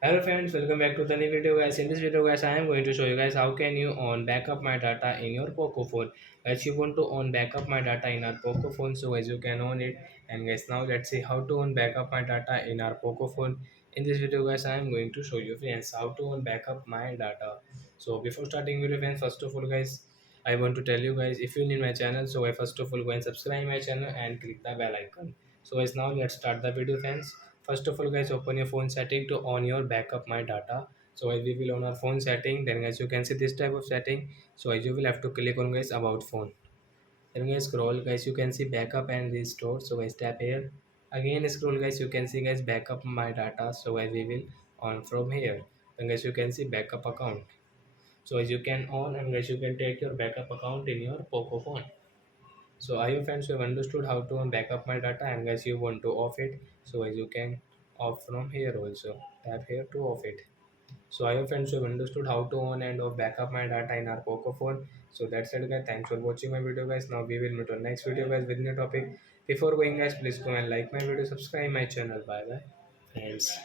Hello friends, welcome back to the new video guys. In this video guys, I am going to show you guys how can you on backup my data in your Poco phone. Guys, you want to on backup my data in our Poco phone, so guys you can own it. And guys, now let's see how to on backup my data in our Poco phone. In this video guys, I am going to show you friends how to on backup my data. So before starting video friends, first of all guys, I want to tell you guys if you need my channel, so I first of all go and subscribe my channel and click the bell icon. So guys, now let's start the video friends. First of all guys, open your phone setting to on your backup my data. So as we will on our phone setting, then guys you can see this type of setting. So as you will have to click on guys about phone, then guys scroll guys, you can see backup and restore. So guys tap here, again scroll guys, you can see guys backup my data. So as we will on from here, then guys you can see backup account. So as you can on and guys you can take your backup account in your Poco phone. So I hope friends you have understood how to backup my data, and guys you want to off it. So as you can off from here also. Tap here to off it. So I hope friends you have understood how to on and off backup my data in our Poco phone. So that's it guys. Thanks for watching my video guys. Now we will meet on next video guys with new topic. Before going guys, please go and like my video, subscribe my channel. Bye bye friends.